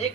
1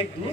1 2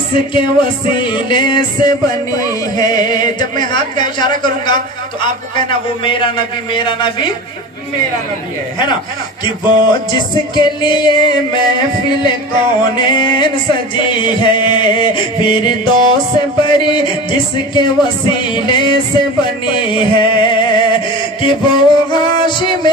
جس کے وسیلے سے بنی ہے. جب میں ہاتھ کا اشارہ کروں گا تو آپ کو کہنا وہ میرا نبی میرا نبی میرا نبی ہے نا. کہ وہ جس کے لیے محفل کونین سجی ہے, فردوس بری جس کے وسیلے سے بنی ہے. کہ وہ ہاشم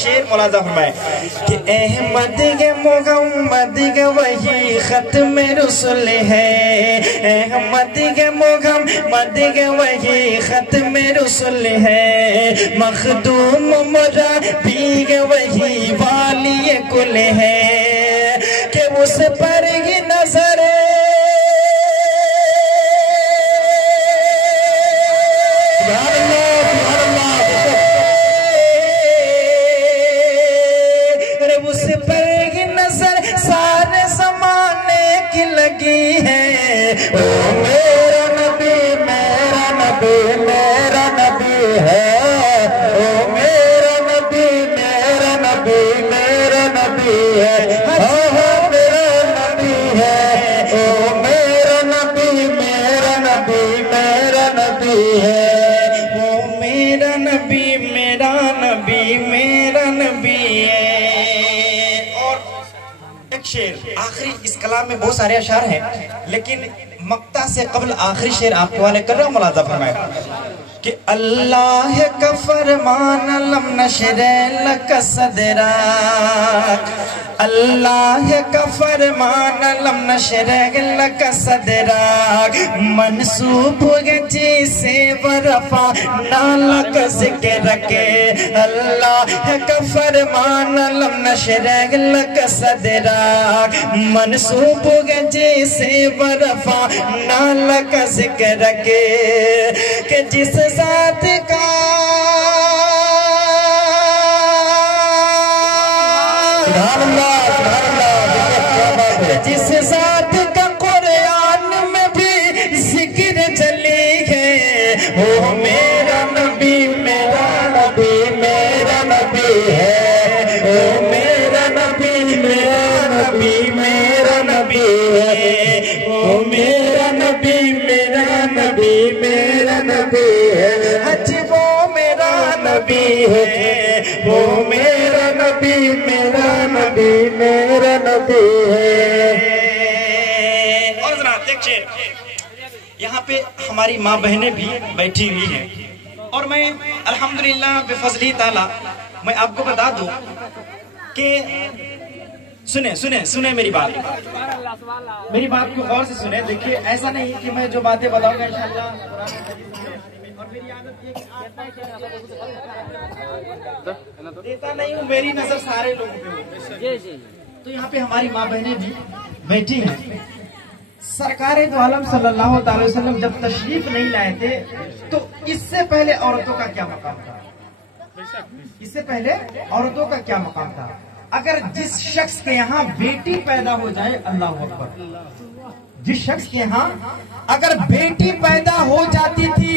شیر ملاحظہ فرمائے کہ احمد کے محمد کے وہی ختم رسول ہے. احمد کے محمد کے وہی ختم رسول ہے. مخدوم مرابی کے وہی والی کل ہے. کہ اس پر ہی نظر آخری اس کلام میں بہت سارے اشعار ہیں لیکن مقطع سے قبل آخری شعر آپ کے والے کر رہا ہوں. ملاحظہ فرمائے کہ اللہ کا فرمان لم نشرح لک صدرک. اللہ کا فرمان لم نشرح لک صدرک. منصوب ہے جیسے ورفعنا لک ذکرک. اللہ کا فرمان لم نشرح لک صدرک. منصوب ہے جیسے ورفعنا لک ذکرک. کہ جس ذات کا جس ذات کا قرآن میں بھی ذکر چلی ہے وہ میرا نبی میرا نبی میرا نبی ہے. وہ میرا نبی میرا نبی میرا نبی ہے. وہ میرا نبی میرا نبی میرا نبی ہے. حج وہ میرا نبی ہے. وہ میرا نبی میرا نبی میرا نبی ہے. اور جناب دیکھیں یہاں پہ ہماری ماں بہنیں بھی بیٹھی ہوئی ہیں اور میں الحمدللہ بفضل تعالی میں آپ کو بتا دوں کہ سنیں میری بات کو غور سے سنیں. دیکھیے ایسا نہیں کہ میں جو باتیں بتاؤں گا انشاءاللہ اور میری عادت یہ دیتا نہیں ہوں, میری نظر سارے لوگوں پہ ہوتی. تو یہاں پہ ہماری ماں بہنیں بھی بیٹھی ہیں. سرکار دو عالم صلی اللہ تعالی وسلم جب تشریف نہیں لائے تھے تو اس سے پہلے عورتوں کا کیا مقام تھا؟ اس سے پہلے عورتوں کا کیا مقام تھا؟ اگر جس شخص کے یہاں بیٹی پیدا ہو جائے, اللہ اکبر, جس شخص کے یہاں اگر بیٹی پیدا ہو جاتی تھی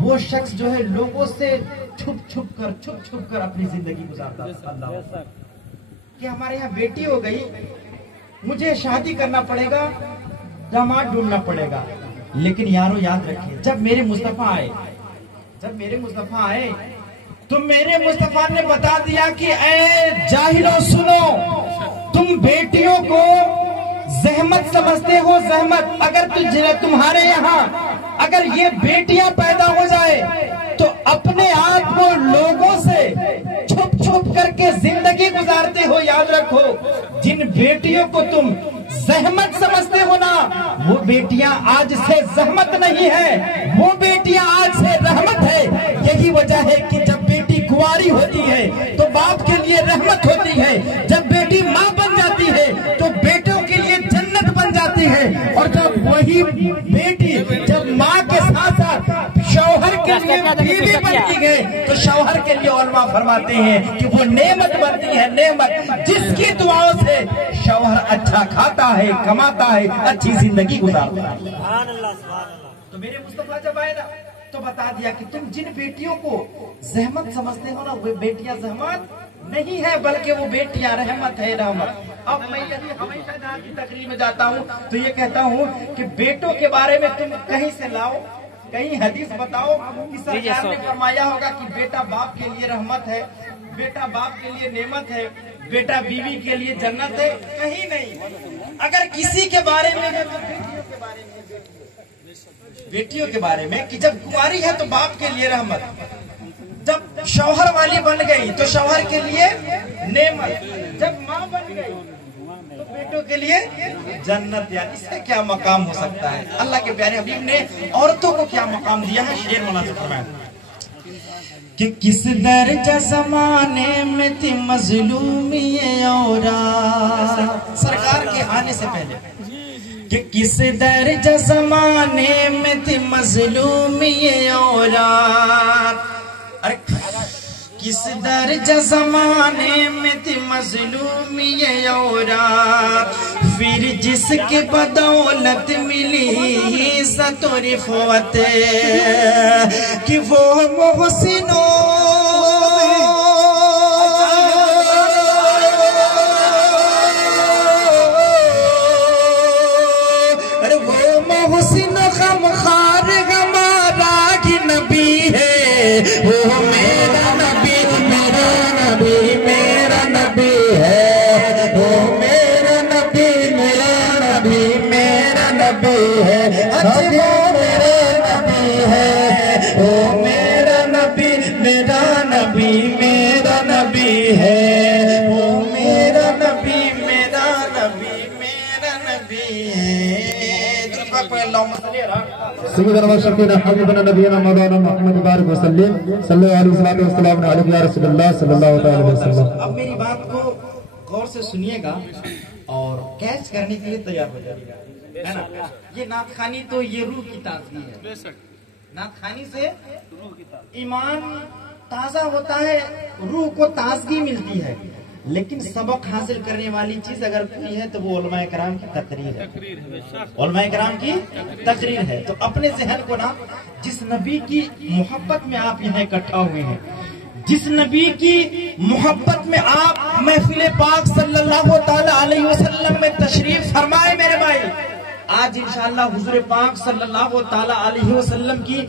وہ شخص جو ہے لوگوں سے چھپ چھپ کر اپنی زندگی گزارتا تھا. اللہ کہ ہمارے یہاں بیٹی ہو گئی, مجھے شادی کرنا پڑے گا, داماد ڈھونڈنا پڑے گا. لیکن یارو یاد رکھیے جب میرے مصطفیٰ آئے تو میرے مصطفیٰ نے بتا دیا کہ اے جاہلوں سنو, تم بیٹیوں کو زحمت سمجھتے ہو, زحمت. اگر تمہارے یہاں اگر یہ بیٹیاں پیدا ہو جائے تو اپنے آپ کو لوگوں سے چھپ کر کے زندگی گزارتے ہو. یاد رکھو جن بیٹیوں کو تم زحمت سمجھتے ہو نا، وہ بیٹیاں آج سے زحمت نہیں ہے، وہ بیٹیاں آج سے رحمت ہے۔ یہی وجہ ہے کہ جب بیٹی کنواری ہوتی ہے تو باپ کے لیے رحمت ہوتی ہے، جب بیٹی ماں بن جاتی ہے تو بیٹوں کے لیے جنت بن جاتی ہے، اور جب وہی بیٹی جب ماں کے ساتھ ساتھ شوہر کے لیے بیوی بنتی ہے تو شوہر کے لیے علماء فرماتے ہیں کہ وہ نعمت بنتی ہے، نعمت جس کی دعاؤں سے شوہر اچھا کھاتا ہے، کماتا ہے، اچھی زندگی گزارتا ہے۔ تو میرے مصطفیٰ جب آئے نا تو بتا دیا کہ تم جن بیٹیوں کو زحمت سمجھتے ہو نا، وہ بیٹیاں زحمت نہیں ہے بلکہ وہ بیٹیاں رحمت ہے، رحمت۔ اب میں یہی ہمیشہ جہاں کی تقریر میں جاتا ہوں تو یہ کہتا ہوں کہ بیٹوں کے بارے میں تم کہیں سے لاؤ، کہیں حدیث بتاؤ کہ سرکار نے فرمایا ہوگا کہ بیٹا باپ کے لیے رحمت ہے، بیٹا باپ کے لیے نعمت ہے، بیٹا بیوی کے لیے جنت ہے، کہیں نہیں۔ اگر کسی کے بارے میں بیٹیوں کے بارے میں کہ جب کنواری ہے تو باپ کے لیے رحمت، جب شوہر والی بن گئی تو شوہر کے لیے نعمت، جب ماں بن گئی تو بیٹوں کے لیے جنت، یا اس سے کیا مقام ہو سکتا ہے؟ اللہ کے پیارے حبیب نے عورتوں کو کیا مقام دیا ہے، شعر مناسب فرمایا کہ کس درجہ زمانے میں تھی مظلومی عورت، سرکار کے آنے سے پہلے کہ کس درجہ زمانے میں تھی مظلومی عورت، کس درجہ زمانے میں تھی مظلومی عورت، پھر جس کے بدولت ملی عزت و رفعت کہ وہ محسنوں محسن غمخوار ہمارا ہی نبی ہے، وہ میرا نبی، میرا نبی، میرا نبی ہے، وہ میرا نبی، میرا نبی، میرا نبی ہے، وہ میرا نبی ہے، وہ میرا نبی، میرا نبی، میرا نبی ہے، وہ میرا نبی، میرا نبی، میرا نبی ہے۔ سيدنا وشفينا حبيبنا نبينا مولانا محمد بارك وسلم صلى الله عليه وسلم عليك يا رسول الله صلى الله تعالى وسلم۔ اب میری بات کو غور سے سنیے گا اور کیچ کرنے کے لیے تیار ہو جائے گا، ہے نا؟ یہ نعت خوانی تو یہ روح کی تازگی ہے، نعت خوانی سے ایمان تازہ ہوتا ہے، روح کو تازگی ملتی ہے، لیکن سبق حاصل کرنے والی چیز اگر کوئی ہے تو وہ علماء کرام کی تقریر ہے، علماء کرام کی تقریر ہے۔ تو اپنے ذہن کو نا، جس نبی کی محبت میں آپ یہاں اکٹھا ہوئے ہیں، جس نبی کی محبت میں آپ محفل پاک صلی اللہ تعالی علیہ وسلم میں تشریف فرمائے میرے بھائی، آج انشاءاللہ حضور پاک صلی اللہ تعالی علیہ وسلم کی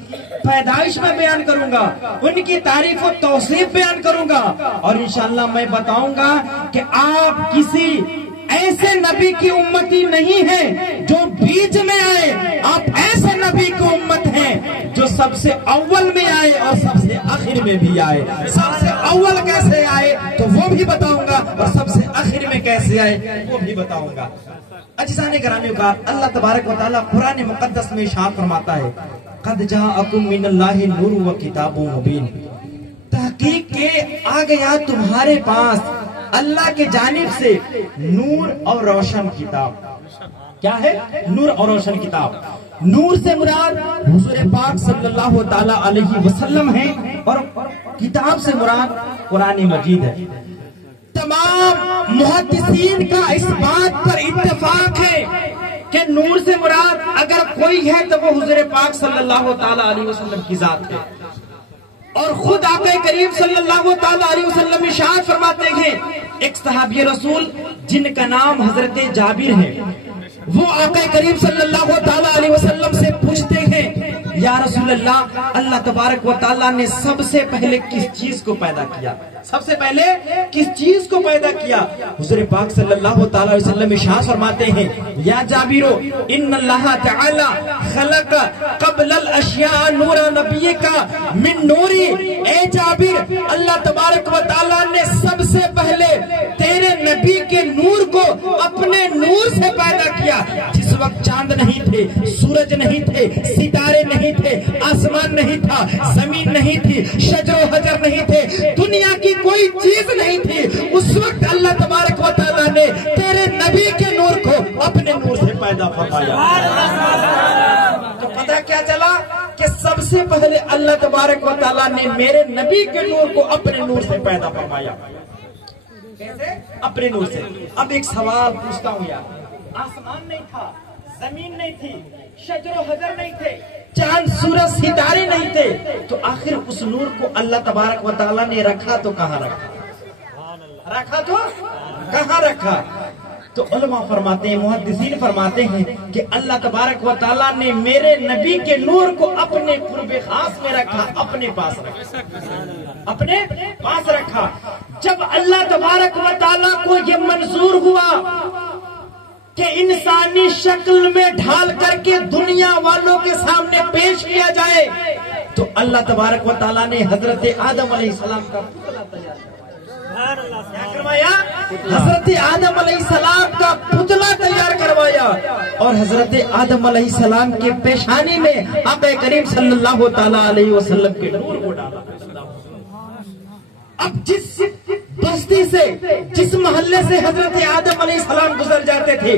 پیدائش میں بیان کروں گا، ان کی تعریف و توصیف بیان کروں گا، اور انشاءاللہ میں بتاؤں گا کہ آپ کسی ایسے نبی کی امتی نہیں ہیں جو بیچ میں آئے، آپ ایسے نبی کی امت ہیں جو سب سے اول میں آئے اور سب سے آخر میں بھی آئے۔ سب سے اول کیسے آئے تو وہ بھی بتاؤں گا، اور سب سے آخر میں کیسے آئے وہ بھی بتاؤں گا۔ اجزانے گرامی کا اللہ تبارک و تعالیٰ قرآن مقدس میں ارشاد فرماتا ہے قد جاءکم من اللہ نور و کتاب مبین، تحقیق کے آ گیا تمہارے پاس اللہ کے جانب سے نور اور روشن کتاب۔ کیا ہے؟ نور اور روشن کتاب۔ نور سے مراد حضور پاک صلی اللہ تعالی علیہ وسلم ہے، اور کتاب سے مراد قرآن مجید ہے۔ تمام محدثین کا اس بات پر اتفاق ہے کہ نور سے مراد اگر کوئی ہے تو وہ حضور پاک صلی اللہ تعالی علیہ وسلم کی ذات ہے، اور خود آقا کریم صلی اللہ تعالی علیہ وسلم ارشاد فرماتے ہیں، ایک صحابی رسول جن کا نام حضرت جابر ہے، وہ آقا کریم صلی اللہ تعالی علیہ وسلم سے پوچھتے ہیں یا رسول رسول اللہ، اللہ تبارک و تعالیٰ نے سب سے پہلے کس چیز کو پیدا کیا؟ سب سے پہلے کس چیز کو پیدا کیا؟ حضور پاک صلی اللہ تعالی علیہ وسلم ارشاد فرماتے ہیں، یا جابر ان اللہ تعالی خلق قبل الاشیاء نور نبی کا من نوری، اے جابر اللہ تبارک و تعالیٰ نے سب سے پہلے تیرے نبی کے نور کو اپنے نور سے پیدا کیا۔ جس وقت چاند نہیں تھے، سورج نہیں تھے، ستارے نہیں تھے، آسمان نہیں تھا، زمین نہیں تھی، شجر و حجر نہیں تھے، دنیا کی کوئی چیز نہیں تھی، اس وقت اللہ تبارک و تعالیٰ نے تیرے نبی کے نور کو اپنے نور سے پیدا فرمایا۔ تو پتہ کیا چلا کہ سب سے پہلے اللہ تبارک و تعالیٰ نے میرے نبی کے نور کو اپنے نور سے پیدا فرمایا۔ کیسے؟ اپنے نور سے۔ اب ایک سوال پوچھتا ہوں یار، آسمان نہیں تھا، زمین نہیں تھی، شجر و حجر نہیں تھے، چاند سورج ستارے نہیں تھے، تو آخر اس نور کو اللہ تبارک و تعالیٰ نے رکھا تو کہاں رکھا؟ رکھا تو کہاں رکھا؟ تو علماء فرماتے ہیں، محدثین فرماتے ہیں کہ اللہ تبارک و تعالیٰ نے میرے نبی کے نور کو اپنے قرب خاص میں رکھا، اپنے پاس رکھا، اپنے پاس رکھا۔ جب اللہ تبارک و تعالیٰ کو یہ منظور ہوا کہ انسانی شکل میں ڈھال کر کے دنیا والوں کے سامنے پیش کیا جائے، تو اللہ تبارک و تعالیٰ نے حضرت آدم علیہ السلام کا پتلا تیار کروایا، حضرت آدم علیہ السلام کا پتلا تیار کروایا، اور حضرت آدم علیہ السلام کے پیشانی میں آقا کریم صلی اللہ تعالیٰ علیہ وسلم کے نور کو ڈالا۔ اب جس بستی سے، جس محلے سے حضرت آدم علیہ السلام گزر جاتے تھے،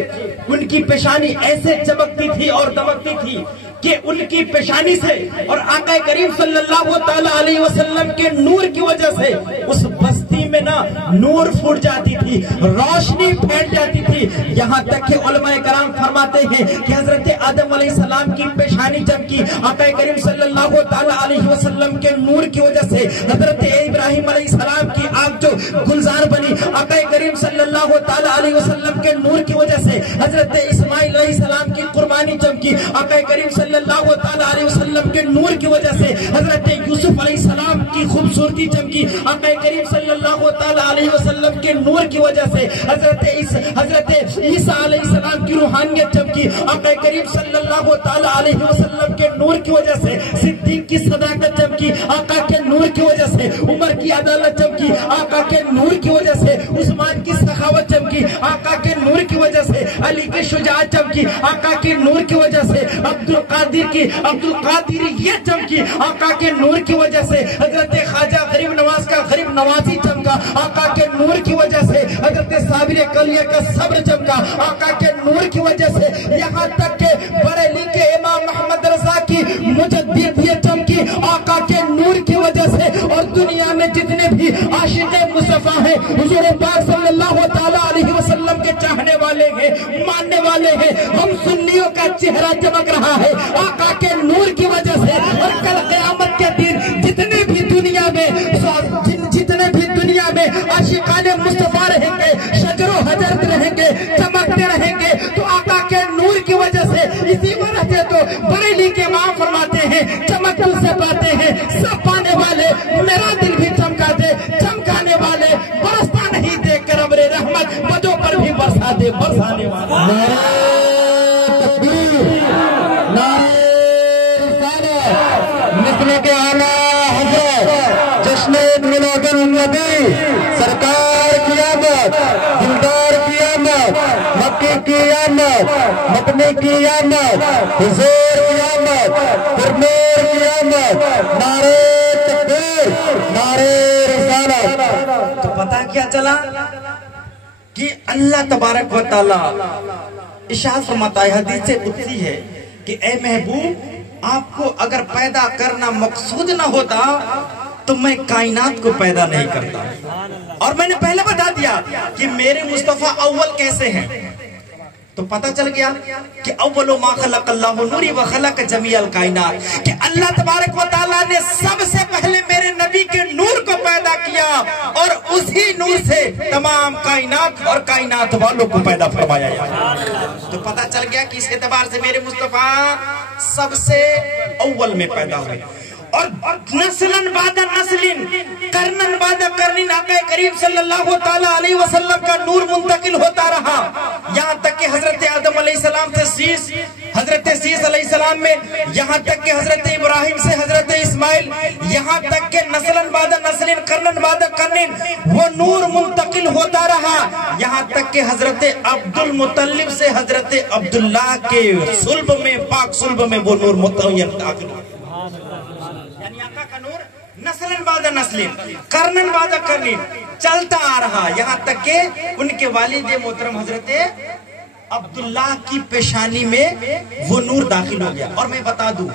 ان کی پیشانی ایسے چمکتی تھی اور دمکتی تھی کہ ان کی پیشانی سے اور آقا کریم صلی اللہ تعالی علیہ وسلم کے نور کی وجہ سے اس بستی میں نا نور پھوٹ جاتی تھی، روشنی پھیل جاتی تھی، یہاں تک کہ علماء کرام فرماتے ہیں کہ حضرت آدم علیہ السلام کی پیشانی چمکی، آقا کریم صلی اللہ تعالی علیہ وسلم کے نور کی وجہ سے حضرت ابراہیم علیہ السلام کی آنکھ جو گلزار بنی، آقا کریم صلی اللہ تعالی علیہ وسلم کے نور کی وجہ سے حضرت اسماعیل علیہ السلام کی قربانی چمکی، آقا کریم صلی اللہ تعالی علیہ وسلم کے نور کی وجہ سے حضرت یوسف علیہ السلام کی خوبصورتی چمکی، آقا کریم صلی اللہ تعالی علیہ وسلم کے نور کی وجہ سے حضرت عیسیٰ علیہ السلام کی روحانیت چمکی، آقا کریم صلی اللہ تعالی علیہ وسلم کے نور کی وجہ سے صدیق کی صداقت چمکی، آقا کے نور کی وجہ سے عمر کی عدالت چمکی، آقا کے نور کی وجہ سے عثمان کی سخاوت چمکی، آقا کے نور کی وجہ سے علی کی شجاعت چمکی، آقا کے نور کی وجہ سے عبد القادریت چمکی، آقا کے نور کی وجہ سے حضرت خواجہ غریب نواز کا غریب نوازی چمکا، آقا کے نور کی وجہ سے حضرت صابر کلیہ کا صبر چمکا، آقا کے نور کی وجہ سے یہاں تک کہ بریلی کے امام محمد رضا کی مجددیت چمکی، آقا کے نور کی وجہ سے، اور دنیا میں جتنے بھی عاشق مصطفیٰ ہیں، حضور پاک صلی اللہ تعالی علیہ وسلم کے چاہنے والے ہیں، ماننے والے ہیں، ہم سنیوں کا چہرہ چمک رہا ہے آقا کے نور کی وجہ سے، اور کل قیامت کے دن جتنے بھی دنیا میں عاشقان مصطفیٰ رہیں گے، شجر و حجر رہیں گے، چمکتے رہیں گے، تو آقا کے نور کی وجہ سے اسی وجہ سے تو بریلی کے امام فرماتے ہیں، چمک دل سے پاتے ہیں سب پانے والے، میرا دل بھی چمکا دے چمکانے والے، برستا نہیں دیکھ کر ابر رحمت بدوں پر بھی برسا دے برسانے والے۔ مثل کے اعلیٰ حضرت جشن میلاد النبی، سرکار کی آمد، دلدار کی آمد، مکی کی آمد، مدنی کی آمد، حضور کی آمد، پرمیر کی آمد، نعرہ تکبیر، نعرہ رسالت۔ تو پتہ کیا چلا کہ اللہ تبارک و تعالی ارشاد فرماتا ہے، حدیث قدسی ہے کہ اے محبوب، آپ کو اگر پیدا کرنا مقصود نہ ہوتا تو میں کائنات کو پیدا نہیں کرتا۔ اور میں نے پہلے بتا دیا کہ میرے مصطفیٰ اول کیسے ہیں، تو پتہ چل گیا کہ اول ما خلق اللہ نوری و خلق جمیع الکائنات، کہ اللہ تبارک و تعالیٰ نے سب سے پہلے میرے نبی کے نور کو پیدا کیا، اور اسی نور سے تمام کائنات اور کائنات والوں کو پیدا فرمایا۔ تو پتہ چل گیا کہ اس اعتبار سے میرے مصطفیٰ سب سے اول میں پیدا ہوئے اور نسلن بعد نسلن کرنن بعد کرنن آقا کریم صلی اللہ تعالیٰ علیہ وسلم کا نور منتقل ہوتا رہا یہاں تک کہ حضرت آدم علیہ السلام سے سیس حضرت سیس علیہ السلام میں یہاں تک کہ حضرت ابراہیم سے حضرت اسماعیل یہاں تک کہ نسلن بعد نسلن کرنن بعد کرنن وہ نور منتقل ہوتا رہا یہاں تک کہ حضرت عبد المطلب سے حضرت عبداللہ کے صلب میں پاک صلب میں وہ نور متعین داخل ہوا یعنی آقا کا نور نسلن بعد نسلن کرنن بعد کرنن چلتا آ رہا یہاں تک کہ ان کے والد محترم حضرت عبداللہ کی پیشانی میں وہ نور داخل ہو گیا اور میں بتا دوں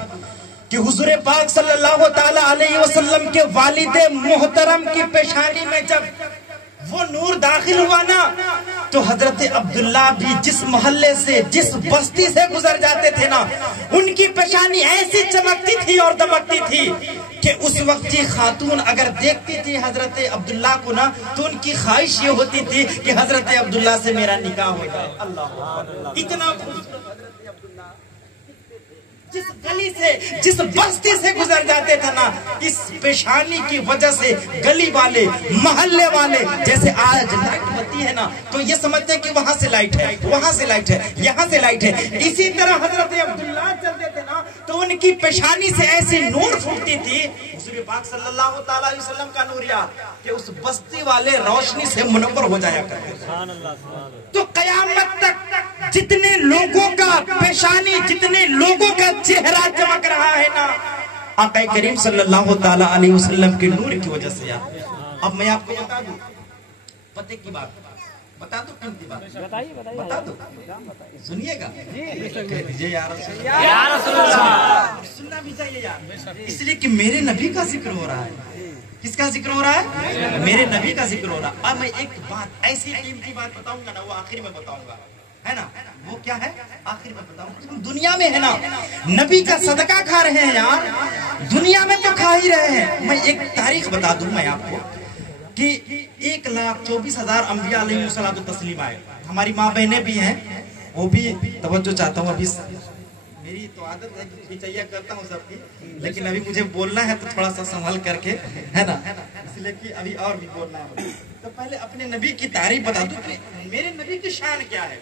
کہ حضور پاک صلی اللہ تعالیٰ علیہ وسلم کے والد محترم کی پیشانی میں جب وہ نور داخل ہوا نا تو حضرت عبداللہ بھی جس محلے سے جس بستی سے گزر جاتے تھے نا ان کی پیشانی ایسی چمکتی تھی اور دمکتی تھی کہ اس وقت کی خاتون اگر دیکھتی تھی حضرت عبداللہ کو نا تو ان کی خواہش یہ ہوتی تھی کہ حضرت عبداللہ سے میرا نکاح ہو جائے اللہ اتنا جس گلی سے جس بستی سے گزر جاتے تھے نا اس پیشانی کی وجہ سے گلی والے محلے والے جیسے آج لائٹ بتی ہے نا تو یہ سمجھتے ہیں کہ وہاں سے لائٹ ہے وہاں سے لائٹ ہے یہاں سے لائٹ ہے اسی طرح حضرت عبداللہ چلتے تھے نا تو ان کی پیشانی سے ایسی نور پھوٹتی تھی حضور پاک صلی اللہ تعالیٰ علیہ وسلم کا نوریا کہ اس بستی والے روشنی سے منور ہو جایا کرتے تھے تو قیامت تک جتنے لوگوں کا پیشانی جتنے لوگوں کا چہرہ چمک رہا ہے نا آقا کریم صلی اللہ تعالیٰ علیہ وسلم کے نور کی وجہ سے اب میں آپ کو بتا دوں پتے کی بات بتا دو قیمتی بات بتا دو سنیے گا کہہ دیجئے یا رسول اللہ سننا بھی چاہیے یار اس لیے کہ میرے نبی کا ذکر ہو رہا ہے کس کا ذکر ہو رہا ہے میرے نبی کا ذکر ہو رہا ہے اب میں ایک بات ایسی قیمتی بات بتاؤں گا نا وہ آخر میں بتاؤں گا ہے نا وہ کیا ہے آخر میں بتاؤں گا دنیا میں ہے نا نبی کا صدقہ کھا رہے ہیں یار دنیا میں تو کھا ہی رہے ہیں میں ایک تاریخ بتا دوں میں آپ کو کہ 1,24,000 انبیاء علیہ الصلوۃ والتسلیم آئے ہماری ماں بہنیں بھی ہیں وہ بھی توجہ چاہتا ہوں ابھی میری تو عادت ہے کہ چاہیے کرتا ہوں سب کی لیکن ابھی مجھے بولنا ہے تو تھوڑا سا سنبھل کر کے ہے نا اس لیے کہ ابھی اور بھی بولنا ہے تو پہلے اپنے نبی کی تعریف بتا دوں کہ میرے نبی کی شان کیا ہے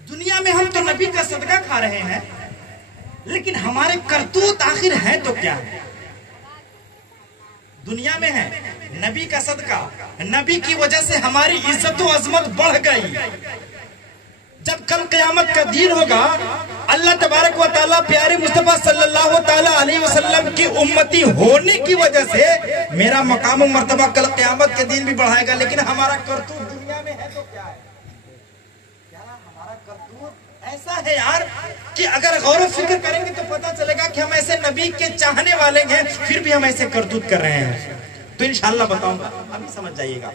دنیا میں ہم تو نبی کا صدقہ کھا رہے ہیں لیکن ہمارے کرتوت آخر ہے تو کیا ہے دنیا میں ہے نبی کا صدقہ نبی کی وجہ سے ہماری عزت و عظمت بڑھ گئی جب کل قیامت کا دن ہوگا اللہ تبارک و تعالیٰ پیارے مصطفیٰ صلی اللہ تعالیٰ علیہ وسلم کی امتی ہونے کی وجہ سے میرا مقام و مرتبہ کل قیامت کے دن بھی بڑھائے گا لیکن ہمارا کرتوت دنیا میں ہے تو کیا ہے ہمارا کرتوت ایسا ہے یار کہ اگر غور و فکر کریں گے تو پتا چلے گا کہ ہم ایسے نبی کے چاہنے والے ہیں پھر بھی ہم ایسے کرتوت کر رہے ہیں تو انشاءاللہ بتاؤں گا ابھی سمجھ جائیے گا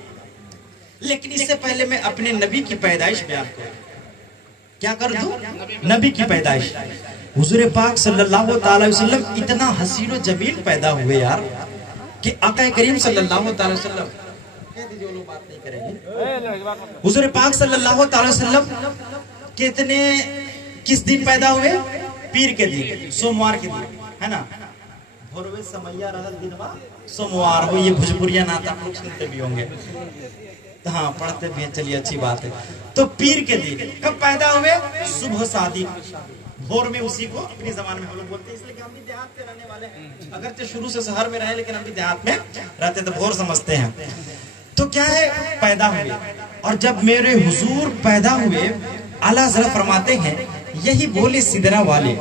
لیکن اس سے پہلے میں اپنے نبی کی پیدائش بیان کروں کیا کر دوں نبی کی پیدائش حضور پاک صلی اللہ تعالی وسلم اتنا حسین و جمیل پیدا ہوئے یار کہ آقا کریم صلی اللہ تعالی وسلم کہہ دیجئے وہ لوگ بات نہیں کریں گے حضور پاک صلی اللہ تعالی وسلم کتنے کس دن پیدا ہوئے پیر کے دن سوموار کے دن ہے نا بھوروے سمیہ رہل دنوا سوموار ہو یہ بھوجپوریا ناتا آپ لوگ سنتے بھی ہوں گے ہاں پڑھتے بھی ہیں چلیے اچھی بات ہے تو پیر کے دن کب پیدا ہوئے صبح صادق بھور میں اسی کو اپنی زبان میں ہم لوگ بولتے ہیں اس لیے کہ ہم بھی دیہات میں رہنے والے ہیں اگرچہ شروع سے شہر میں رہے لیکن ہم بھی دیہات میں رہتے تو بھور سمجھتے ہیں تو کیا ہے پیدا ہوئے اور جب میرے حضور پیدا ہوئے اعلیٰ حضرت فرماتے ہیں یہی بولے سدرا والے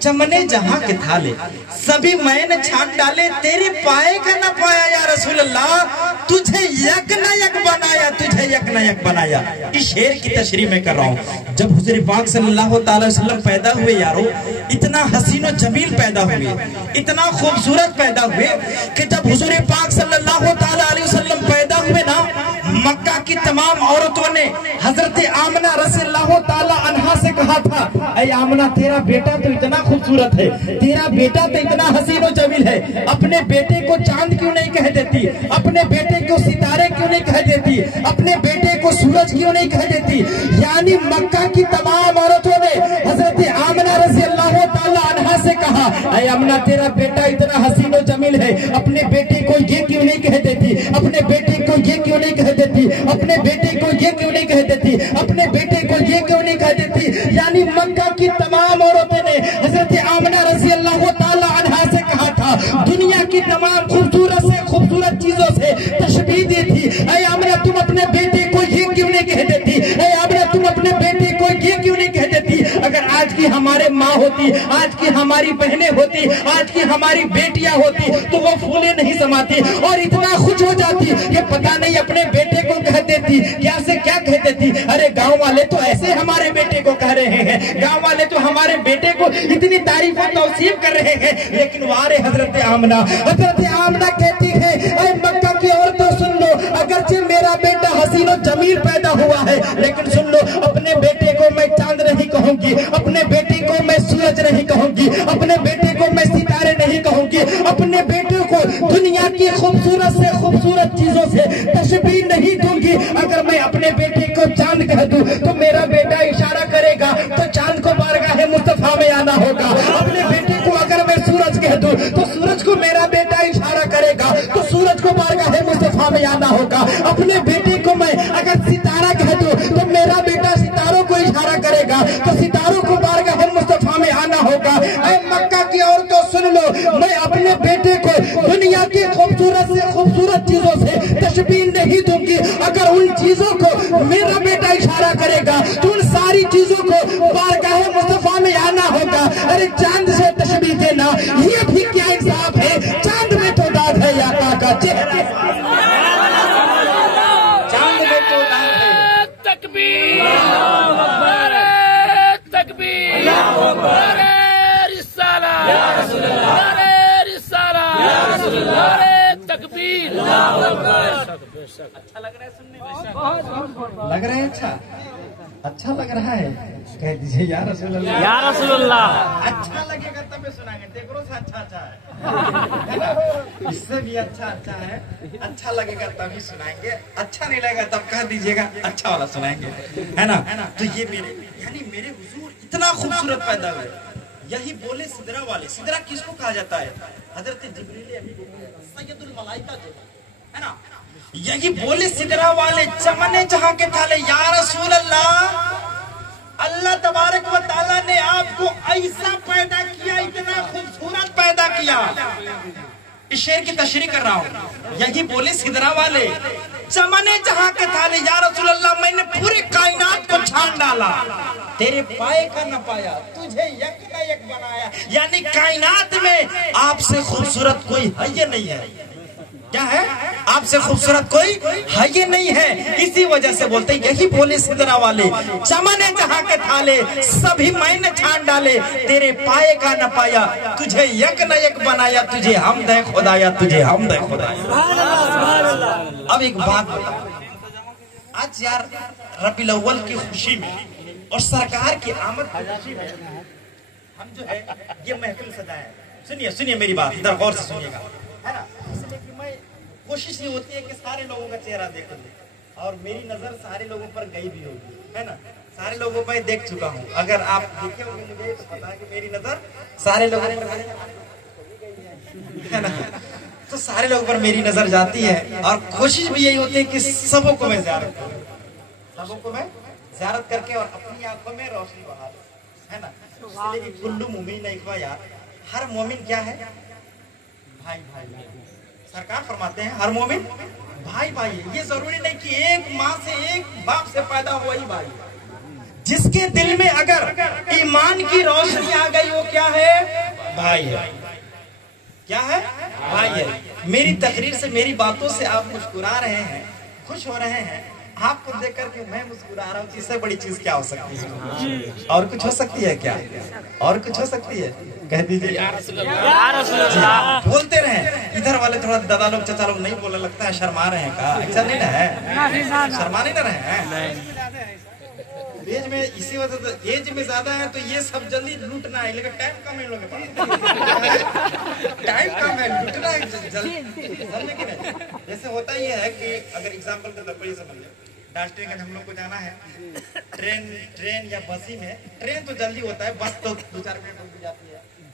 چمنے جہاں کے تھالے سبھی میں نے چھان ڈالے تیری پائے کا نہ پایا یا رسول اللہ تجھے یک نہ یک بنایا تجھے یک نہ یک بنایا اس شعر کی تشریح میں کر رہا ہوں جب حضور پاک صلی اللہ تعالی وسلم پیدا ہوئے یارو اتنا حسین و جمیل پیدا ہوئے اتنا خوبصورت پیدا ہوئے کہ جب حضور پاک صلی اللہ تعالی علیہ وسلم پیدا ہوئے نا مکہ کی تمام عورتوں نے حضرت آمنہ رضی اللہ تعالی عنہا سے کہا تھا اے آمنہ تیرا بیٹا تو اتنا خوبصورت ہے تیرا بیٹا تو اتنا حسین و جمیل ہے اپنے بیٹے کو چاند کیوں نہیں کہہ دیتی اپنے بیٹے کو ستارے کیوں نہیں کہہ دیتی اپنے بیٹے کو سورج کیوں نہیں کہہ دیتی یعنی مکہ کی تمام عورتوں نے حضرت آمنہ رضی اللہ تعالی عنہا سے کہا کہا اے آمنہ تیرا بیٹا اتنا حسین و جمیل ہے, اپنے بیٹے کو یہ کیوں نہیں کہہ دیتی, اپنے بیٹے کو یہ کیوں نہیں کہہ دیتی, اپنے بیٹے کو یہ کیوں نہیں کہہ دیتی, اپنے بیٹے کو یہ کیوں نہیں کہہ دیتی. یعنی مکہ کی تمام عورتوں نے حضرت آمنہ رضی اللہ تعالی عنہا سے کہا تھا, دنیا کی تمام خوبصورت سے خوبصورت چیزوں سے تشبیہ دی تھی. اے آمنہ تم اپنے بیٹے کو یہ کیوں نہیں کہہ دیتی, اے آمنہ تم اپنے بیٹے کو یہ کیوں نہیں کہہ دیتی. اگر آج کی ہمارے ماں ہوتی, آج کی ہماری بہنیں ہوتی, آج کی ہماری بیٹیاں ہوتی تو وہ پھولے نہیں سماتی اور اتنا خوش ہو جاتی کہ پتہ نہیں اپنے بیٹے کو کہہ دیتی کیا سے کیا کہہ دیتی. ارے گاؤں والے تو ایسے ہمارے بیٹے کو کہہ رہے ہیں, گاؤں والے تو ہمارے بیٹے کو اتنی تعریف و توصیف کر رہے ہیں, لیکن وارے حضرت آمنہ کہتی ہے اے مکہ کی عورتوں سن لو, اگرچہ میرا بیٹا حسین و جمیل پیدا ہوا ہے لیکن سن لو اپنے بیٹے کو میں چاند نہیں کہوں گی, اپنے بیٹے کو میں سورج نہیں کہوں گی, اپنے بیٹے کو میں ستارے نہیں کہوں گی, اپنے بیٹے کو دنیا کی خوبصورت سے خوبصورت چیزوں سے تشبیہ نہیں دوں گی. اگر میں اپنے بیٹے کو چاند کہہ دوں تو میرا بیٹا اشارہ کرے گا تو چاند کو بارگاہ مصطفیٰ میں آنا ہوگا. اپنے بیٹے کو اگر میں سورج کہہ دوں تو سورج کو میرا بیٹا اشارہ کرے گا تو سورج کو بارگاہ مصطفیٰ میں آنا ہوگا. اپنے بیٹے کو میں اگر ستارہ کہہ دوں تو میرا بیٹا ستاروں کو اشارہ کرے گا تو ستاروں کو بارگاہ مصطفیٰ میں آنا ہوگا. اے مکہ کی عورتوں سن لو, میں اپنے بیٹے کو دنیا کی خوبصورت سے خوبصورت چیزوں سے تشبیہ نہیں دوں گی. اگر ان چیزوں کو میرا بیٹا اشارہ کرے گا تو ان ساری چیزوں کو بارگاہ مصطفیٰ میں آنا ہوگا. ارے چاند سے تشبیہ دینا یہ بھی کیا انصاف ہے, چاند میں تو داغ ہے آقا کا چہرہ, چاند میں تو داغ ہے. تکبیر تکبیر نعرہ رسالہ نعرہ رسالہ نعرہ تکبیر. اچھا لگ رہا ہے سننے میں, لگ رہا ہے اچھا لگ رہا ہے, کہہ دیجئے یا رسول اللہ, یا رسول اللہ. اچھا لگے گا تب سنائیں گے, دیکھو سے اچھا ہے, اس سے بھی اچھا ہے, اچھا لگے گا تبھی سنائیں گے, اچھا نہیں لگے گا تب کہہ دیجئے گا اچھا والا سنائیں گے, ہے نا. تو یہ میرے حضور اتنا خوبصورت پیدا ہوئے, یہی بولے سدرہ والے. سدرہ کس کو کہا جاتا ہے, حضرت جبریل امین سید الملائکہ جو ہے نا, یہی بولے سدرہ والے چمنے جہاں کے تھالے. یا رسول اللہ, اللہ تبارک و تعالیٰ نے آپ کو ایسا پیدا کیا, اتنا خوبصورت پیدا کیا. اس شعر کی تشریح کر رہا ہوں. یہی بولے سدرہ والے چمنے جہاں کے تھالے. یا رسول اللہ, میں نے پورے کائنات کو چھان ڈالا, تیرے پائے کا نہ پایا, تجھے یک نہ یک بنایا. یعنی کائنات میں آپ سے خوبصورت کوئی ہے یہ نہیں ہے. کیا ہے, آپ سے خوبصورت کوئی ہے یہ نہیں ہے. اسی وجہ سے بولتے ہیں یہی بولے سدرہ والے چمنے جہاں کے تھالے, سبھی میں نے چھان ڈالے, تیرے پائے کا نہ پایا, تجھے یک نہ یک بنایا, تجھے حمد ہے خدایا, تجھے حمد ہے خدایا. اب ایک بات بتا, آج یار ربیع الاول کی خوشی میں اور سرکار کی آمد کی خوشی میں ہم جو ہے یہ محفل سجائے ہیں. سنیے میری بات, ادھر غور سے سنیے گا, ہے نا. اس لیے کہ میں کوشش یہ ہوتی ہے کہ سارے لوگوں کا چہرہ دیکھ لیں, اور میری نظر سارے لوگوں پر گئی بھی ہوگی, ہے نا. سارے لوگوں میں دیکھ چکا ہوں. اگر آپ دیکھے ہوں گے مجھے تو پتا ہے کہ میری نظر سارے لوگوں پر, ہے نا, تو سارے لوگوں پر میری نظر جاتی ہے. اور کوشش بھی یہی ہوتی ہے کہ سبوں کو میں زیارت کروں, سبوں کو میں زیارت کر کے اور اپنی آنکھوں میں روشنی بڑھا دوں, ہے نا. اس لیے کہ کلو مومن اخوہ یار, ہر مومن کیا ہے, بھائی بھائی. سرکار فرماتے ہیں ہر مومن بھائی بھائی ہے. یہ ضروری نہیں کہ ایک ماں سے ایک باپ سے پیدا ہوا ہی بھائی. جس کے دل میں اگر ایمان کی روشنی آ گئی وہ کیا ہے, بھائی ہے. کیا ہے, بھائی ہے. میری تقریر سے, میری باتوں سے آپ مسکرا رہے ہیں, خوش ہو رہے ہیں. آپ کو دیکھ کر کے میں مسکرا رہا ہوں, اس سے بڑی چیز کیا ہو سکتی ہے, اور کچھ ہو سکتی ہے کیا, اور کچھ ہو سکتی ہے, کہہ دیجئے یا رسول اللہ. بولتے رہیں. ادھر والے تھوڑا دادا لوگ چچا لوگ نہیں بولنے لگتا ہے, شرما رہے ہیں, کہا اچھا نہیں نا ہے, شرما نہیں نہ رہے ہیں. ایج میں اسی وجہ سے ایج میں زیادہ ہے تو یہ سب جلدی لوٹنا ہے, لیکن ٹائم کم ہے ان لوگوں کے پاس, ٹائم کم ہے, لوٹنا ہے جلدی. جیسے ہوتا یہ ہے کہ اگر ایگزامپل کے طور پر یہ سمجھ لیں, ڈالٹن گنج ہم لوگ کو جانا ہے, ٹرین یا بسی میں, ٹرین تو جلدی ہوتا ہے, بس تو 2-4 منٹ رک جاتی ہے,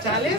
40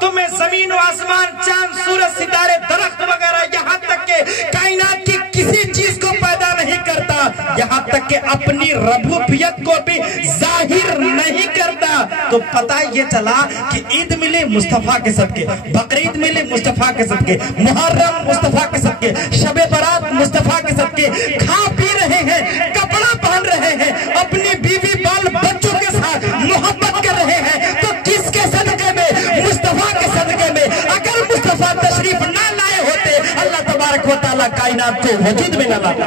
تمہیں زمین و آسمان، چاند، سورج، ستارے، درخت وغیرہ، یہاں تک کہ کائنات کی کسی چیز کو پیدا نہیں کرتا، یہاں تک کہ اپنی ربوبیت کو بھی ظاہر نہیں کرتا۔ تو پتہ یہ چلا کہ عید ملے مصطفیٰ کے صدقے، بقرعید ملے مصطفیٰ کے صدقے، محرم مصطفیٰ کے صدقے، شب برات مصطفیٰ کے صدقے، کھا پی رہے ہیں، کپڑا پہن رہے ہیں، اپنی بیوی بال بچوں کے ساتھ محبت کر رہے ہیں، تو کس کے صدقے میں؟ مصطفیٰ کے صدقے میں۔ اگر مصطفیٰ تشریف نہ لائے ہوتے، اللہ تبارک و تعالیٰ کائنات کو وجود میں نہ لاتا۔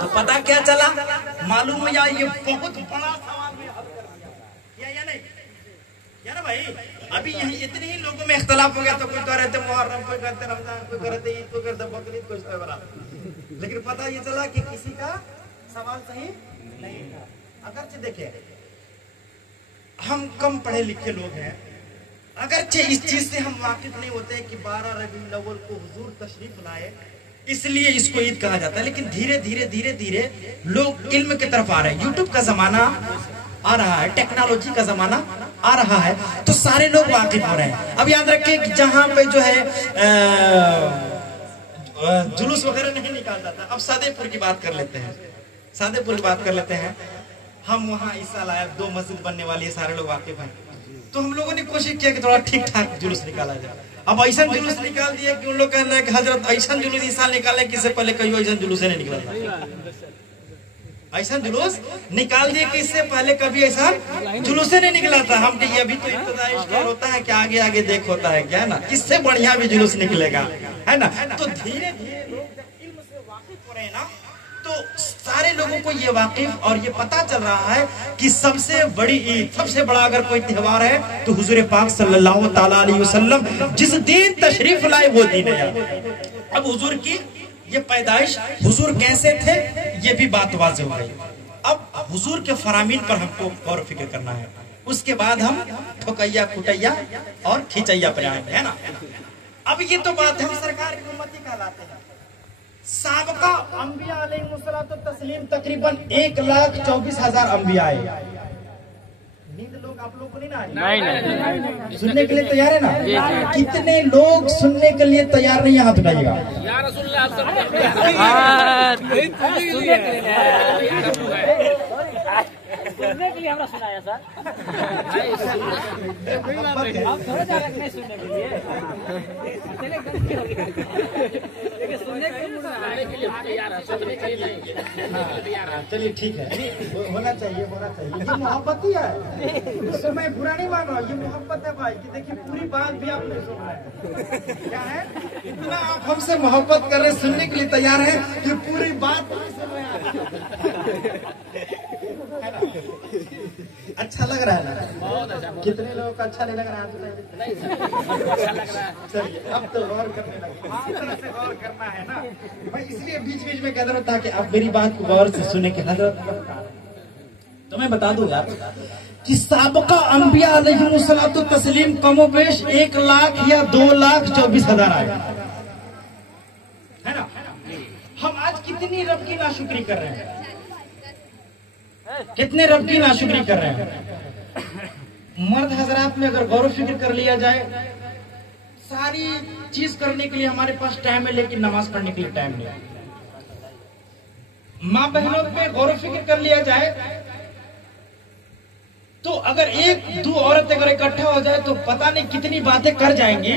تو پتہ کیا چلا؟ معلوم ہو یا یہ بہت بڑا سوال میں حل کر دیا یا نہیں؟ یا نا بھائی، ابھی یہیں اتنے ہی لوگوں میں اختلاف ہو گیا، تو کوئی تو رہتے محرم، کوئی کہتے رمضان، کوئی کہتے عید، کوئی کہتے بقرعید، کوئی شب برات، لیکن پتہ یہ چلا کہ کسی کا سوال صحیح نہیں تھا۔ اگرچہ دیکھیں ہم کم پڑھے لکھے لوگ ہیں، اگرچہ اس چیز سے ہم واقف نہیں ہوتے کہ 12 ربیع الاول کو حضور تشریف لائے اس لیے اس کو عید کہا جاتا ہے، لیکن دھیرے دھیرے لوگ علم کی طرف آ رہے ہیں۔ یوٹیوب کا زمانہ آ رہا ہے، ٹیکنالوجی کا زمانہ آ رہا ہے، تو سارے لوگ واقف ہو رہے ہیں۔ اب یاد رکھیں کہ جہاں پہ جو ہے جلوس وغیرہ نہیں نکالتا تھا، اب سادے پور کی بات کر لیتے ہیں، سادے پور کی بات کر لیتے ہیں۔ ہم وہاں اس سال آئے، 2 مسجد بننے والی ہے، سارے لوگ واقف ہیں، تو ہم لوگوں نے کوشش کیا کہ تھوڑا ٹھیک ٹھاک جلوس نکالا جائے۔ اب ایسا جلوس نکال دیا کہ ان لوگ کہہ رہے ہیں کہ حضرت ایسا جلوس اس سال نکالے کہ اس سے پہلے کہیں ایسا جلوس نہیں نکلا تھا، ایسا جلوس نکال دیا کہ اس سے پہلے کبھی ایسا جلوس نہیں نکلا تھا۔ ہم کہ یہ ابھی تو ابتدائی اشکار ہوتا ہے کہ آگے آگے دیکھ ہوتا ہے کیا ہے نا، اس سے بڑھیا بھی جلوس نکلے گا، ہے نا۔ تو دھیرے دھیرے لوگ جب علم سے واقف ہو رہے ہیں نا، تو سارے لوگوں کو یہ واقف اور یہ پتا چل رہا ہے کہ سب سے بڑی عید، سب سے بڑا اگر کوئی تہوار ہے تو حضور پاک صلی اللہ تعالیٰ علیہ وسلم جس دین تشریف لائے وہ دین ہے۔ اب حضور کی یہ پیدائش، حضور کیسے تھے، یہ بھی بات واضح ہو گئی۔ اب حضور کے فرامین پر ہم کو غور و فکر کرنا ہے، اس کے بعد ہم ٹھوکیا کھٹیا اور کھچیا پہ آئیں گے، ہے نا۔ اب یہ تو بات ہم سرکار کی امتی کہلاتے ہیں۔ سابقہ انبیاء علیہ الصلوۃ والتسلیم تقریباً 1,24,000 انبیاء آئے۔ نیند لوگ آپ لوگ کو نہیں نہ آئی؟ سننے کے لیے تیار ہے نا؟ کتنے لوگ سننے کے لیے تیار نہیں؟ ہاتھ اٹھائیے گا۔ یا رسول اللہ سننے کے لیے ہم نے سنایا سر، چلیے ٹھیک ہے، ہونا چاہیے ہونا چاہیے، یہ محبت ہی ہے، اس سے میں برا نہیں مان رہا، یہ محبت ہے بھائی۔ کہ دیکھیے پوری بات بھی آپ نے سن رہے ہیں، کیا ہے اتنا آپ ہم سے محبت کر رہے ہیں، سننے کے لیے تیار ہیں کہ پوری بات بھی سن رہے ہیں۔ اچھا لگ رہا ہے نا؟ کتنے لوگوں کو اچھا نہیں لگ رہا ہے؟ چلیے اب تو غور کرنے لگے، غور کرنا ہے نا بھائی، اس لیے بیچ بیچ میں کہہ رہا تھا کہ آپ میری بات کو غور سے سنیں کہ حضرت تو میں بتا دوں یار کہ سابقہ انبیاء علیہ الصلوۃ والتسلیم کم و بیش 1,00,000 یا 2,24,000 آئے، ہے نا۔ ہم آج کتنی رب کی ناشکری کر رہے ہیں، کتنے رب کی ناشکری کر رہے ہیں۔ مرد حضرات میں اگر غور و فکر کر لیا جائے، ساری چیز کرنے کے لیے ہمارے پاس ٹائم ہے، لیکن نماز پڑھنے کے لیے ٹائم نہیں ہے۔ ماں بہنوں پہ غور و فکر کر لیا جائے تو اگر 1-2 عورت اگر اکٹھا ہو جائے تو پتہ نہیں کتنی باتیں کر جائیں گی،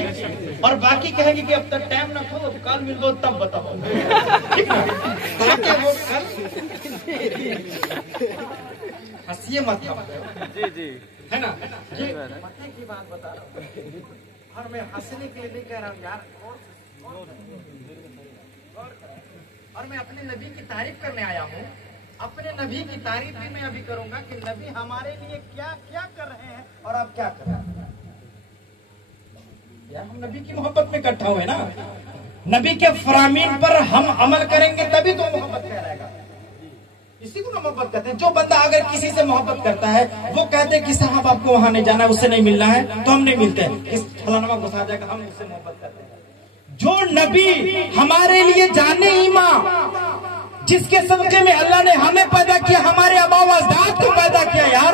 اور باقی کہیں گے کہ اب تک ٹائم نہ ہو، کل مل دو تب بتاؤ، تاکہ وہ ہنسیے مت ہے نا، یہ پتے کی بات بتا رہا ہوں، اور میں ہنسنے کے لیے نہیں کہہ رہا ہوں یار، اور میں اپنے نبی کی تعریف کرنے آیا ہوں۔ اپنے نبی کی تعریف بھی میں ابھی کروں گا کہ نبی ہمارے لیے کیا کیا کر رہے ہیں اور آپ کیا کر رہے ہیں۔ یار ہم نبی کی محبت میں اکٹھا ہوئے نا، نبی کے فرامین پر ہم عمل کریں گے تبھی تو محبت کہلائے گا۔ اسی کو محبت کہتے ہیں۔ جو بندہ اگر کسی سے محبت کرتا ہے وہ کہتے ہیں کہ صاحب آپ کو وہاں نہیں جانا ہے، اس سے نہیں ملنا ہے، تو ہم نہیں ملتے ہیں، اس فلانوا کو ساتھ جائے گا، ہم اس سے محبت کرتے ہیں۔ جو نبی ہمارے لیے جانے ایمان، جس کے صدقے میں اللہ نے ہمیں پیدا کیا، ہمارے آبا و اجداد کو پیدا کیا، یار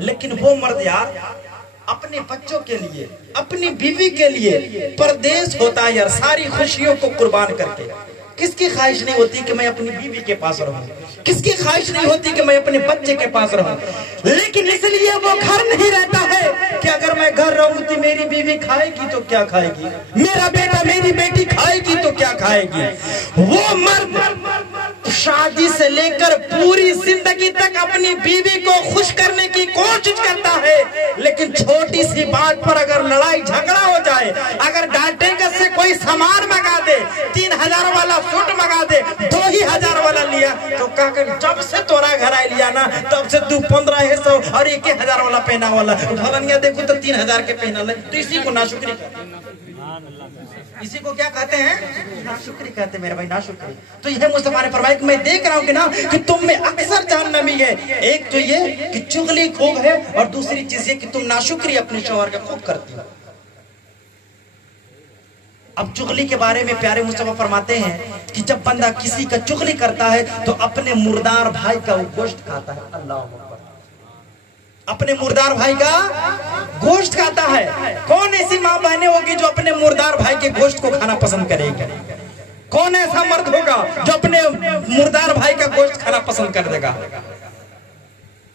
لیکن وہ مرد یار اپنے بچوں کے لیے، اپنی بیوی کے لیے پردیس ہوتا ہے یار، ساری خوشیوں کو قربان کر کے. کس کی خواہش نہیں ہوتی کہ میں اپنی بیوی کے پاس رہوں؟ کس کی خواہش نہیں ہوتی کہ میں اپنے بچے کے پاس رہوں؟ لیکن اس لیے وہ گھر نہیں رہتا ہے کہ اگر میں گھر رہوں تو میری بیوی کھائے گی تو کیا کھائے گی، میرا بیٹا میری بیٹی کھائے گی تو کیا کھائے گی. وہ مرد شادی سے لے کر پوری زندگی تک اپنی بیوی کو خوش کرنے کی کوشش کرتا ہے، لیکن چھوٹی سی بات پر اگر لڑائی جھگڑا ہو جائے، اگر ڈالٹے گز سے کوئی سامان منگا دے، 3000 والا سوٹ منگا دے، 2000 والا لیا تو کہا کہ جب سے تورا گھر آئے لیا نا تب سے تو 1500 اور 1000 والا پہنا والا بھلنیا دیکھو تو 3000 کے پہنا لے. تو اسی کو ناشکری کہتے ہیں. اسی کو کیا کہتے ہیں؟ ناشکری کہتے ہیں میرے بھائی، ناشکری. تو یہ مصطفیٰ نے فرمایا کہ میں دیکھ رہا ہوں کہ نا کہ تم میں اکثر جہنمی ہے. ایک تو یہ کہ چغلی خوب ہے، اور دوسری چیز یہ کہ تم ناشکری اپنے شوہر کا خوب کرتی ہو. اب چغلی کے بارے میں پیارے مصطفیٰ فرماتے ہیں کہ جب بندہ کسی کا چغلی کرتا ہے تو اپنے مردار بھائی کا وہ گوشت کھاتا ہے. اللہ اکبر. اپنے مردار بھائی کا گوشت کھاتا ہے. کون ایسی ماں بہنیں ہوگی جو اپنے مردار بھائی کے گوشت کو کھانا پسند کرے گی؟ کون ایسا مرد ہوگا جو اپنے مردار بھائی کا گوشت کھانا پسند کر دے گا؟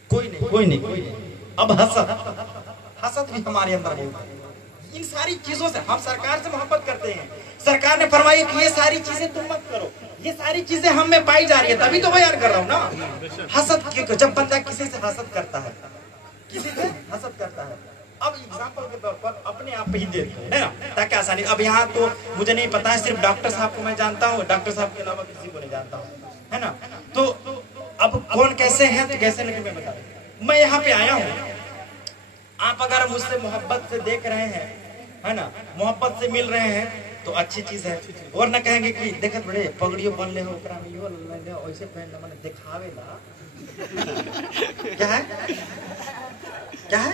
کوئی نہیں، کوئی نہیں. اب حسد بھی ہمارے اندر ہے. ان ساری چیزوں سے ہم سرکار سے محبت کرتے ہیں. سرکار نے فرمایا کہ یہ ساری چیزیں تم مت کرو، یہ ساری چیزیں ہم میں پائی جا رہی ہے، تبھی تو بیان کر رہا ہوں نا. حسد جب بندہ کسی سے حسد کرتا ہے، کسی سے حسد کرتا ہے. اب ایگزامپل کے طور پر اپنے آپ پہ ہی دیتے ہیں نا تاکہ آسانی. اب یہاں تو مجھے نہیں پتا ہے، صرف ڈاکٹر صاحب کو میں جانتا ہوں، ڈاکٹر صاحب کے علاوہ کسی کو نہیں جانتا ہوں، ہے نا. تو اب کون کیسے ہیں تو کیسے نہیں میں بتا دوں. میں یہاں پہ آیا ہوں، آپ اگر مجھ سے محبت سے دیکھ رہے ہیں، ہے نا، محبت سے مل رہے ہیں تو اچھی چیز ہے. اور نہ کہیں گے کہ دیکھت بڑے پگڑیوں بن لے ہو، اوپرا میں یو لے ہو، ایسے پہن لے، میں دکھاوے لا. کیا ہے؟ کیا ہے؟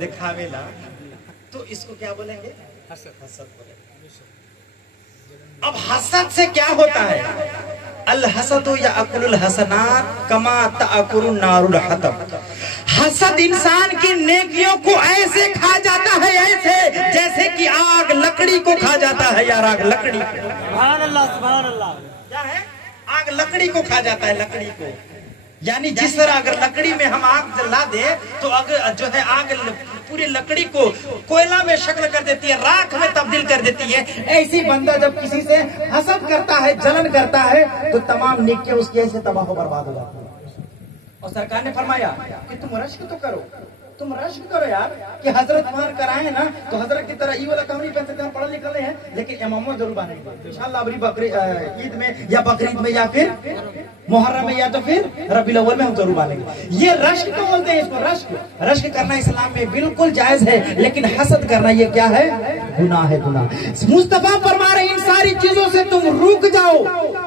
دکھاوے لا. تو اس کو کیا بولیں گے؟ حسد بولیں گے. اب حسد سے کیا ہوتا ہے؟ الحسد یاکل الحسنات کما تاکل النار الحطب. حسد انسان کی نیکیوں کو ایسے کھا جاتا ہے، ایسے جیسے کہ آگ لکڑی کو کھا جاتا ہے یار. آگ لکڑی، سبحان اللہ سبحان اللہ. کیا ہے؟ آگ لکڑی کو کھا جاتا ہے، لکڑی کو. یعنی جس طرح اگر لکڑی میں ہم آگ جلا دے تو جو ہے آگ پوری لکڑی کو کوئلہ میں شکل کر دیتی ہے، راکھ میں تبدیل کر دیتی ہے. ایسی بندہ جب کسی سے حسد کرتا ہے، جلن کرتا ہے تو تمام نیکیاں اس کی ایسے تباہ و برباد ہو جاتی ہیں. اور سرکار نے فرمایا کہ تم رشک تو کرو، تم رشک کرو یار. کہ حضرت وہاں کرائے نا تو حضرت کی طرح یہ والا کام نہیں پہن سکتے، ہم پڑھ لکھ رہے ہیں، لیکن اماموں ضرور بنیں گے انشاءاللہ. ابری عید میں یا بقرعید میں یا پھر محرم میں یا تو پھر ربیع الاول میں ہم ضرور مانیں گے. یہ رشک تو بولتے ہیں اس کو. رشک رشک کرنا اسلام میں بالکل جائز ہے، لیکن حسد کرنا یہ کیا ہے؟ گناہ ہے، گناہ. مصطفیٰ فرما رہے ان ساری چیزوں سے تم رک جاؤ.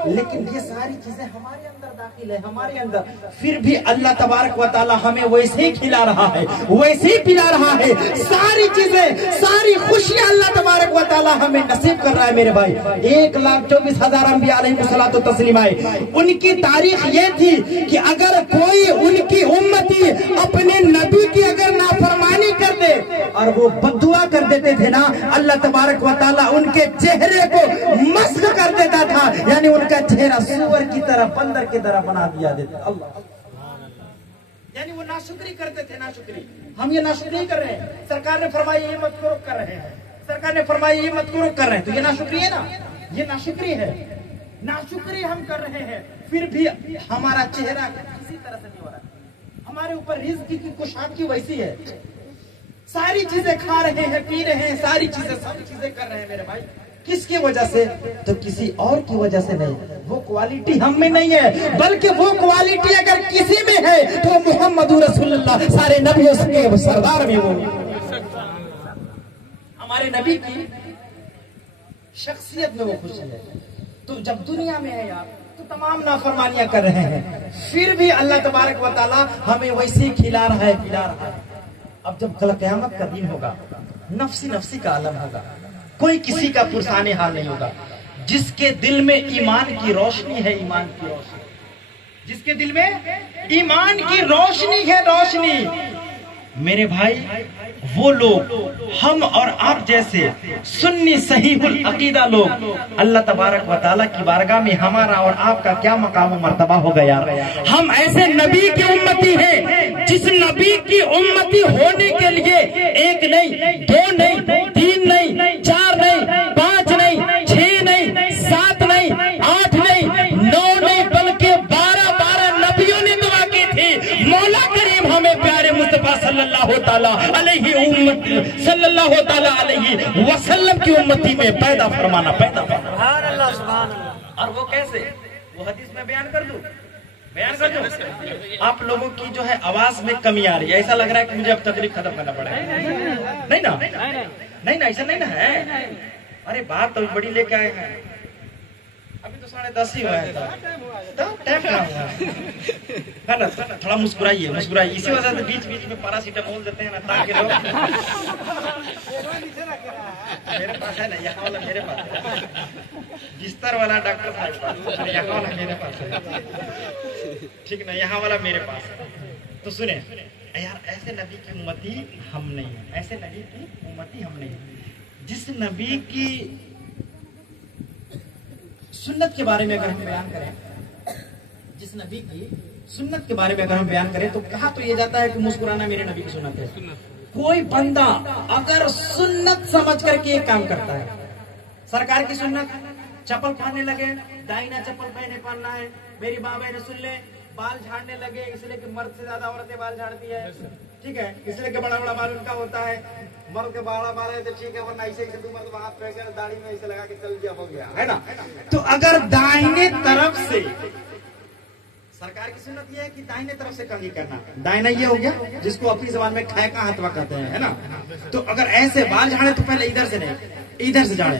لیکن یہ ساری چیزیں ہمارے اندر داخل ہے، ہمارے اندر. پھر بھی اللہ تبارک و تعالی ہمیں ویسے ہی کھلا رہا ہے، ویسے ہی پلا رہا ہے. ساری چیزیں، ساری خوشیاں اللہ تبارک و تعالی ہمیں نصیب کر رہا ہے میرے بھائی. 1,24,000 انبیاء علیہ الصلوۃ والتسلیم آئے. ان کی تاریخ یہ تھی کہ اگر کوئی ان کی امتی اپنے نبی کی اگر نافرمانی کر دے اور وہ بد دعا کر دیتے تھے نا، اللہ تبارک و تعالی ان کے چہرے کو مسخ کر دیتا تھا. یعنی ان کا چہرہ سور کی طرح، بندر کی طرح بنا دیا دیتا. اللہ، یعنی وہ ناشکری کرتے تھے. ناشکری ہم یہ ناشکری نہیں کر رہے ہیں. سرکار نے فرمایا یہ مت کرو، کر رہے ہیں. سرکار نے فرمایا یہ مت کرو، کر رہے ہیں. تو یہ ناشکری ہے نا، یہ ناشکری ہے. ناشکری ہم کر رہے ہیں، پھر بھی ہمارا چہرہ کسی طرح سے نہیں ہو رہا. ہمارے اوپر رزق کی کشادگی ویسی ہے. ساری چیزیں کھا رہے ہیں، پی رہے ہیں، ساری چیزیں کر رہے ہیں میرے بھائی. کس کی وجہ سے؟ تو کسی اور کی وجہ سے نہیں. وہ کوالٹی ہم میں نہیں ہے، بلکہ وہ کوالٹی اگر کسی میں ہے تو محمد رسول اللہ سارے نبیوں کے سردار میں وہ. ہمارے نبی کی شخصیت میں وہ خوشی ہے. تو جب دنیا میں ہے یار تو تمام نافرمانیاں کر رہے ہیں، پھر بھی اللہ تبارک و تعالی ہمیں ویسے ہی کھلا رہا ہے، پلا رہا ہے. اب جب کل قیامت کا دن ہوگا، نفسی نفسی کا عالم ہوگا، کوئی کسی کا پرسان حال نہیں ہوگا. جس کے دل میں ایمان کی روشنی ہے، ایمان کی روشنی جس کے دل میں ایمان کی روشنی ہے، روشنی. میرے بھائی وہ لوگ ہم اور آپ جیسے سنی صحیح العقیدہ لوگ، اللہ تبارک و تعالیٰ کی بارگاہ میں ہمارا اور آپ کا کیا مقام و مرتبہ ہوگا یار. ہم ایسے نبی کی امتی ہیں جس نبی کی امتی ہونے کے لیے ایک نہیں، دو نہیں، تین نہیں، چار نہیں، پانچ نہیں، چھ نہیں، سات نہیں، آٹھ نہیں، نو نہیں، بلکہ 12 نبیوں نے دعا کی تھی مولا کریم ہمیں پیارے مصطفیٰ صلی اللہ تعالیٰ صلی اللہ تعالیٰ علیہ وسلم کی امتی میں پیدا فرمانا. سبحان اللہ، سبحان اللہ. اور وہ کیسے؟ وہ حدیث میں بیان کر دوں. آپ لوگوں کی جو ہے آواز میں کمی آ رہی ہے، ایسا لگ رہا ہے کہ مجھے اب تقریب ختم کرنا پڑے گا. نہیں نا، نہیں نا، ایسا نہیں نا ہے. ارے بات تو بڑی لے کے آئے ہیں، ابھی تو 10:30 ہی ہوا ہے. تھوڑا مسکرائیے، مسکرائیے. اسی وجہ سے بیچ بیچ میں پیراسیٹامول دیتے ہیں نا تاکہ لوگ. میرے پاس ہے نا، یہاں والا میرے پاس ہے، بستر والا ڈاکٹر صاحب، یہاں والا میرے پاس ہے. ٹھیک نا، یہاں والا میرے پاس ہے. تو سنیں یار، ایسے نبی کی امتی ہم نہیں ہیں، ایسے نبی کی امتی ہم نہیں ہیں جس نبی کی سنت کے بارے میں اگر ہم بیان کریں، جس نبی کی سنت کے بارے میں اگر ہم بیان کریں تو کہا تو یہ جاتا ہے کہ مسکرانا میرے نبی کی سنت ہے. کوئی بندہ اگر سنت سمجھ کر کے ایک کام کرتا ہے، سرکار کی سنت، چپل پہننے لگے، دائنا چپل پہننا ہے، میری ماں بہن سن لے، بال جھاڑنے لگے، اس لیے کہ مرد سے زیادہ عورتیں بال جھاڑتی ہے، ٹھیک ہے، اس لیے کہ بڑا بڑا بال ان کا ہوتا ہے، مرد کے بڑا بال ہے تو ٹھیک ہے، ورنہ ایسے تو مرد ہاتھ پہ کر داڑھی میں ایسے لگا کے چل گیا، ہو گیا ہے نا. تو اگر دائنے طرف سے، سرکار کی سنت یہ ہے کہ دائنے طرف سے کنگھی کرنا، دائنا یہ ہو گیا جس کو اپنی زبان میں کھائے کا ہاتھوا کہتے ہیں، ہے نا. تو اگر ایسے بال جھاڑے تو پہلے ادھر سے نہیں، ادھر سے جھاڑے.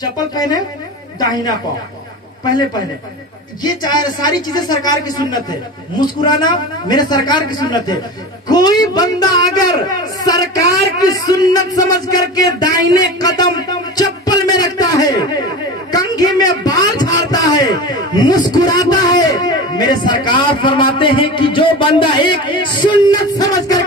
چپل پہنے، داہنا پاؤں پہلے. یہ ساری چیزیں سرکار کی سنت ہے. مسکرانا میرے سرکار کی سنت ہے. کوئی بندہ اگر سرکار کی سنت سمجھ کر کے دائنے قدم چپل میں رکھتا ہے، کنگھی میں بال جھاڑتا ہے، مسکراتا ہے، میرے سرکار فرماتے ہیں کہ جو بندہ ایک سنت سمجھ کر